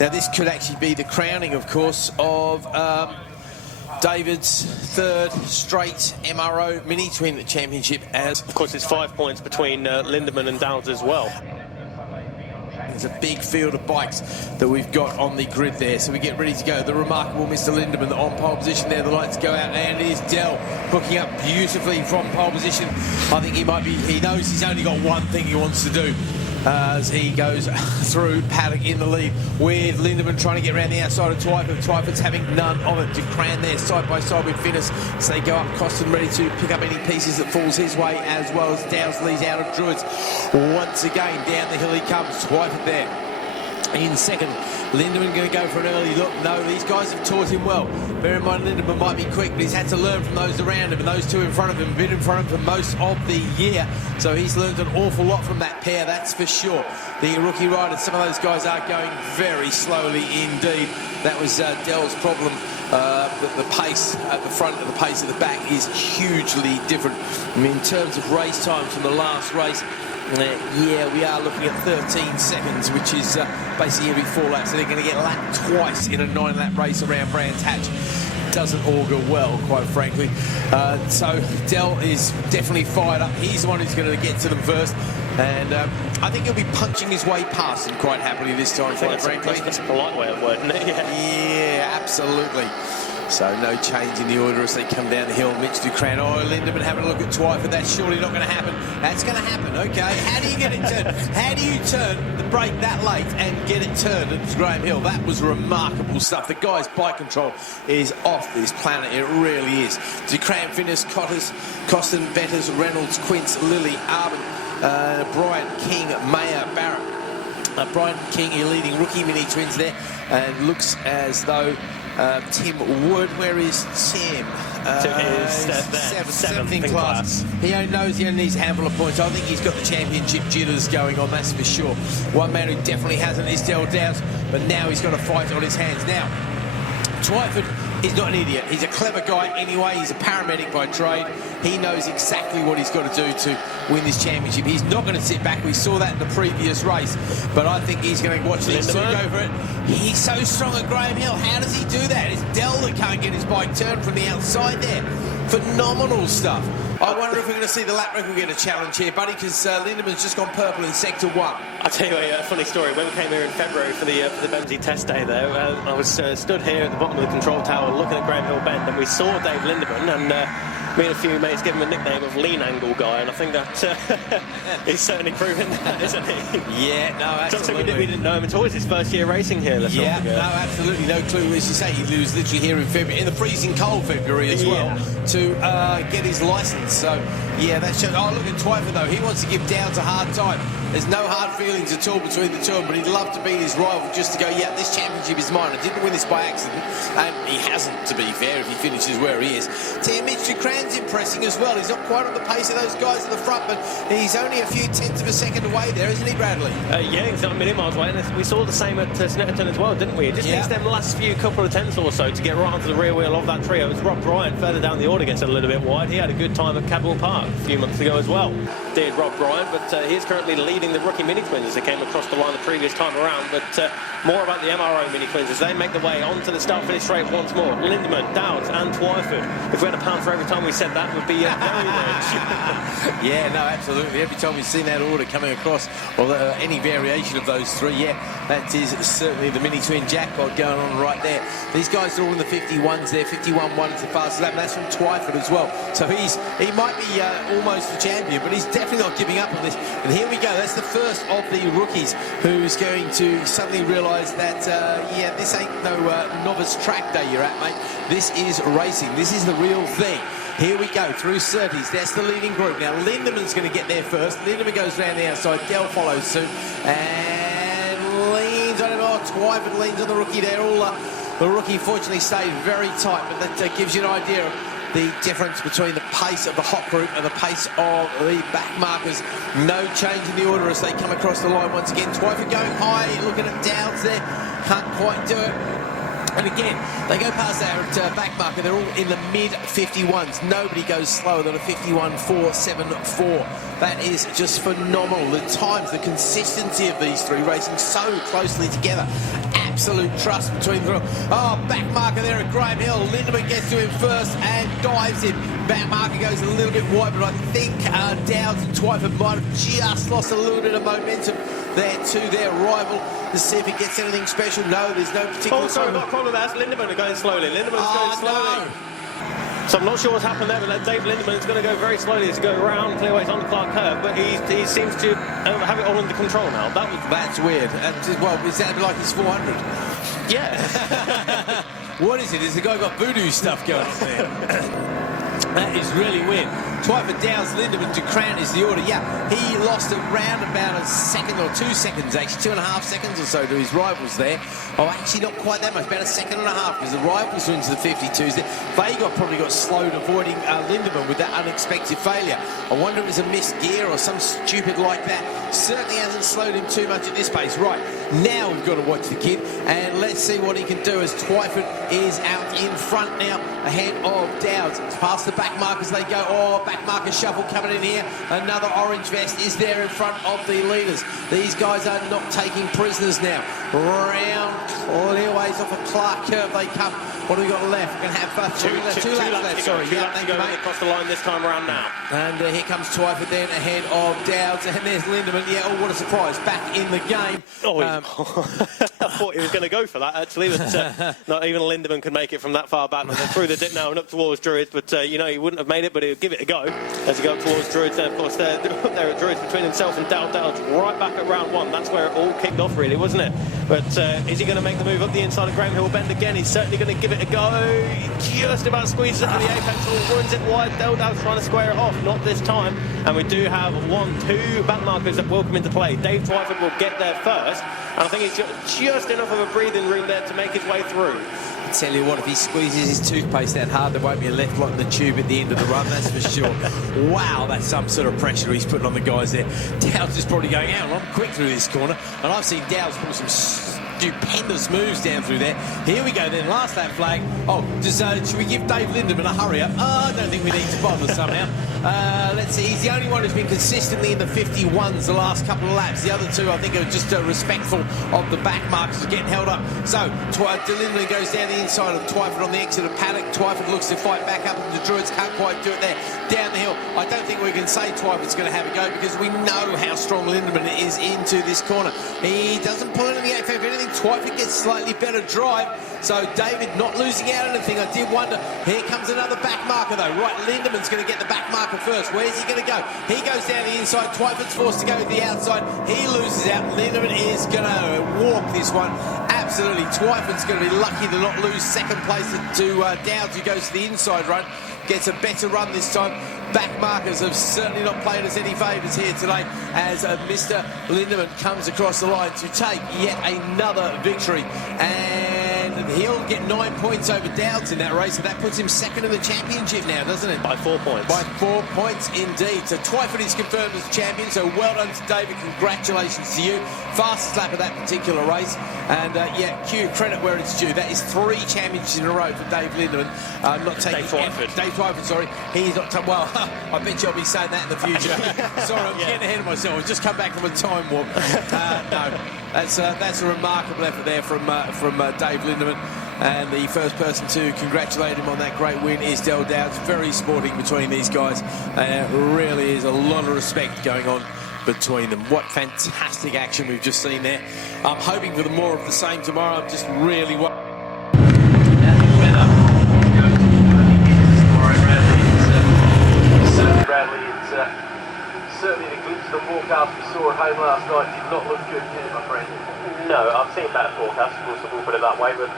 Now, this could actually be the crowning, of course, of David's third straight MRO Minitwin championship. As of course, it's 5 points between Lindemann and Dowds as well. There's a big field of bikes that we've got on the grid there, so we get ready to go. The remarkable Mr. Lindemann on pole position there. The lights go out, and it is Dell hooking up beautifully from pole position. I think he knows he's only got one thing he wants to do as he goes through Paddock in the lead, with Lindemann trying to get around the outside of Twyford. Twyford's having none of it. Ducran there side by side with Finnis, so they go up. Costin ready to pick up any pieces that falls his way, as well as Dowds leads out of Druids. Once again, down the hill he comes. Twyford there in second. Lindemann going to go for an early look. No, these guys have taught him well. Bear in mind, Lindemann might be quick, but he's had to learn from those around him, and those two in front of him have been in front of him for most of the year. So he's learned an awful lot from that pair, that's for sure. The rookie riders, some of those guys are going very slowly indeed. That was Dell's problem. The pace at the front and the pace at the back is hugely different. I mean, in terms of race times from the last race, yeah, we are looking at 13 seconds, which is basically every 4 laps. So they're going to get lapped twice in a 9-lap race around Brands Hatch. Doesn't augur well, quite frankly. So Dell is definitely fired up. He's the one who's going to get to them first. And I think he'll be punching his way past them quite happily this time, quite frankly. That's a polite way of wording it, yeah, absolutely. So no change in the order as they come down the hill. Mitch Ducran, Lindemann having a look at Twyford. That's surely not going to happen. That's going to happen, okay. How do you get it turned? How do you turn the brake that late and get it turned at Graham Hill? That was remarkable stuff. The guy's bike control is off this planet. It really is. Ducran, Finnis, Costin, Vetters, Reynolds, Quince, Lilly, Arbin, Bryant, King, Mayer, Barrett. Bryant King, your leading rookie Minitwins there, and looks as though Tim Wood, where is Tim? Seventh in class. He only knows he only needs a handful of points. I think he's got the championship jitters going on, that's for sure. One man who definitely hasn't is Dell Dowds, but now he's got a fight on his hands. Now, Twyford is not an idiot. He's a clever guy anyway. He's a paramedic by trade. He knows exactly what he's got to do to win this championship. He's not going to sit back. We saw that in the previous race, but I think he's going to watch these two go for it. He's so strong at Graham Hill. How does he do that? It's Dell that can't get his bike turned from the outside there. Phenomenal stuff. I wonder if we're going to see the lap record get a challenge here, buddy, because Lindemann's just gone purple in sector 1. I'll tell you a funny story. When we came here in February for the Bemsee test day there, I was stood here at the bottom of the control tower looking at Graham Hill Bend, and we saw Dave Lindemann, and me and a few mates gave him a nickname of Lean Angle Guy, and I think that he's certainly proven that, isn't he? Yeah, no, absolutely. We didn't know him at all. It's his first year racing here, let's not forget. No, absolutely. No clue. As you say, he was literally here in February, in the freezing cold February as well, to get his licence. So, yeah, that shows. Oh, look at Twyford, though. He wants to give Dowds a hard time. There's no hard feelings at all between the two of them, but he'd love to beat his rival just to go, yeah, this championship is mine. I didn't win this by accident, and he hasn't, to be fair, if he finishes where he is. Mitch Ducran's impressing as well. He's not quite on the pace of those guys at the front, but he's only a few tenths of a second away there, isn't he, Bradley? Yeah, he's not a million miles away, and we saw the same at Snetterton as well, didn't we? It just needs them last few couple of tenths or so to get right onto the rear wheel of that trio. It's Rob Bryant further down the order gets a little bit wide. He had a good time at Cadwell Park a few months ago as well, did Rob Bryant, but he is currently leading the rookie Minitwins as they came across the line the previous time around. But more about the MRO Minitwins as they make the way onto the start-finish straight once more. Lindemann, Dowds and Twyford. If we had a pound for every time we said that, would be very rich. Yeah, no, absolutely. Every time we've seen that order coming across, or any variation of those three, that is certainly the Minitwin jackpot going on right there. These guys are all in the 51s there. 51-1 is the fastest lap. That's from Twyford as well. So he might be almost the champion, but he's definitely not giving up on this. And here we go. That's the first of the rookies who's going to suddenly realise that, this ain't no novice track day you're at, mate. This is racing. This is the real thing. Here we go, through 30s. That's the leading group. Now, Lindemann's going to get there first. Lindemann goes round the outside. Dell follows suit and leans on him. Oh, Twyford leans on the rookie there. The rookie fortunately stayed very tight, but that gives you an idea of the difference between the pace of the hot group and the pace of the back markers. No change in the order as they come across the line once again. Twyford going high, looking at Dowds there. Can't quite do it. And again, they go past that back marker. They're all in the mid-51s. Nobody goes slower than a 51.474. That is just phenomenal. The times, the consistency of these three racing so closely together. absolute trust between them. Oh, back marker there at Graham Hill. Lindemann gets to him first and dives in. Back marker goes a little bit wide, but I think Dowds and Twyford might have just lost a little bit of momentum there to their rival. To see if he gets anything special. No, there's no particular... Oh, sorry, got a problem with that. Lindemann going slowly. Lindemann's going slowly. No. So I'm not sure what's happened there, but Dave Lindemann is going to go very slowly to go around, clear ways on the Clark curve, but he seems to have it all under control now. That's weird. Well, is that like his 400? Yeah. What is it? Is the guy got voodoo stuff going on there? That is really weird. Twyford, Dowds, Lindemann, Ducran is the order. Yeah, he lost around about a second or 2 seconds, actually, 2.5 seconds or so to his rivals there. Oh, actually not quite that much, about a second and a half, because the rivals were into the 52s there. Vega probably got slowed avoiding Lindemann with that unexpected failure. I wonder if it was a missed gear or some stupid like that. Certainly hasn't slowed him too much at this pace. Right, now we've got to watch the kid, and let's see what he can do as Twyford is out in front now, ahead of Dowds. Past the back markers they go. Oh, back marker shuffle coming in here. Another orange vest is there in front of the leaders. These guys are not taking prisoners now. Round clear ways off a Clark curve they come. What have we got left? We're going to have two laps left. Sorry, yeah, thank you, mate. Across the line this time around now. And here comes Twyford then ahead of Dowds. And there's Lindemann. Yeah, oh, what a surprise. Back in the game. Oh, I thought he was going to go for that, actually. But not even Lindemann could make it from that far back. And then through the dip now and up towards Druids. But, you know, he wouldn't have made it, but he would give it a go as he goes towards Druids. Then, of course, there are Druids between himself and Dowds right back at round one. That's where it all kicked off, really, wasn't it? But is he going to make the move up the inside of Graham Hill Bend again? He's certainly going to give it a go. He just about squeezes it to the apex or runs it wide. Dowds trying to square it off. Not this time. And we do have 2 back markers that will come into play. Dave Twyford will get there first. And I think he's just enough of a breathing room there to make his way through. I tell you what, if he squeezes his toothpaste that hard, there won't be a left lot in the tube at the end of the run, that's for sure. Wow, that's some sort of pressure he's putting on the guys there. Dowds is probably going out. I'm quick through this corner, and I've seen Dowds put some stupendous moves down through there. Here we go then, last lap flag. Oh, should we give Dave Lindemann a hurry up? Oh, I don't think we need to bother somehow. Let's see, he's the only one who's been consistently in the 51s the last couple of laps. The other two, I think, are just respectful of the back markers getting held up. So, Lindemann goes down the inside of Twyford on the exit of Paddock. Twyford looks to fight back up, and the Druids can't quite do it there. Down the hill, I don't think we can say Twyford's going to have a go, because we know how strong Lindemann is into this corner. He doesn't pull anything out. If anything, Twyford gets slightly better drive. So David not losing out on anything. I did wonder. Here comes another back marker though. Right, Lindemann's going to get the back marker first. Where's he going to go? He goes down the inside. Twyford's forced to go to the outside. He loses out. Lindemann is going to walk this one. Absolutely. Twyford's going to be lucky to not lose second place to Dowds, who goes to the inside run. Gets a better run this time. Back markers have certainly not played us any favours here today, as Mr. Lindemann comes across the line to take yet another victory. And he'll get 9 points over Dowds in that race, and that puts him second in the championship now, doesn't it? By 4 points. By 4 points indeed. So Twyford is confirmed as champion, so well done to David. Congratulations to you. Fastest lap of that particular race. And yeah, credit where it's due. That is 3 championships in a row for Dave Lindemann. Not taking Dave Twyford, sorry. He's not well, I bet you'll be saying that in the future. Sorry, I'm getting ahead of myself. I've just come back from a time warp. No, that's a remarkable effort there from Dave Lindemann. And the first person to congratulate him on that great win is Del Dowds. Very sporting between these guys. Really is a lot of respect going on between them. What fantastic action we've just seen there. I'm hoping for the more of the same tomorrow. I'm just really Bradley, it's certainly the glimpse of the forecast we saw at home last night did not look good, did it, my friend? No, I've seen better forecasts, we'll put it that way, but